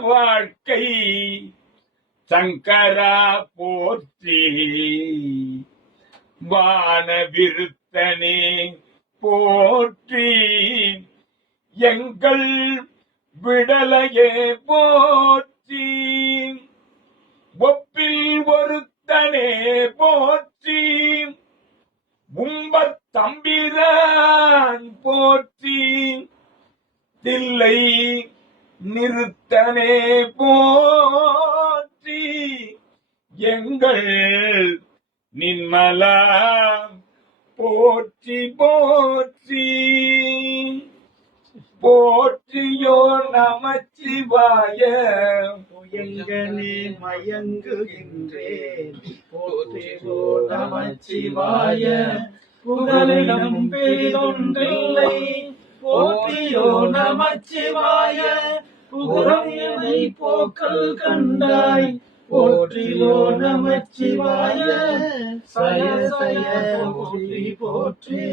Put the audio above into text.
வாழ்க்கை சங்கரா போற்றி, வான விருத்தனே போற்றி, எங்கள் விடலையே போற்றி, ஒப்பில் ஒருத்தனே போற்றி, உம்பத் தம்பிரான் போற்றி, தில்லை நிறுத்தனே போற்றி, எங்கள் நின்மலா போற்றி போற்றி. போற்றியோ நமச்சிவாய, எங்கனே மயங்குகின்றேன். போற்றியோ நமச்சிவாய, புகலிடம் பெரிதொன்றில்லை. போற்றியோ நமச்சிவாய, புகழ் என்னை போக்கல் கண்டாய். போற்றியோ நமச்சிவாய, சய சய போற்றி போற்றி.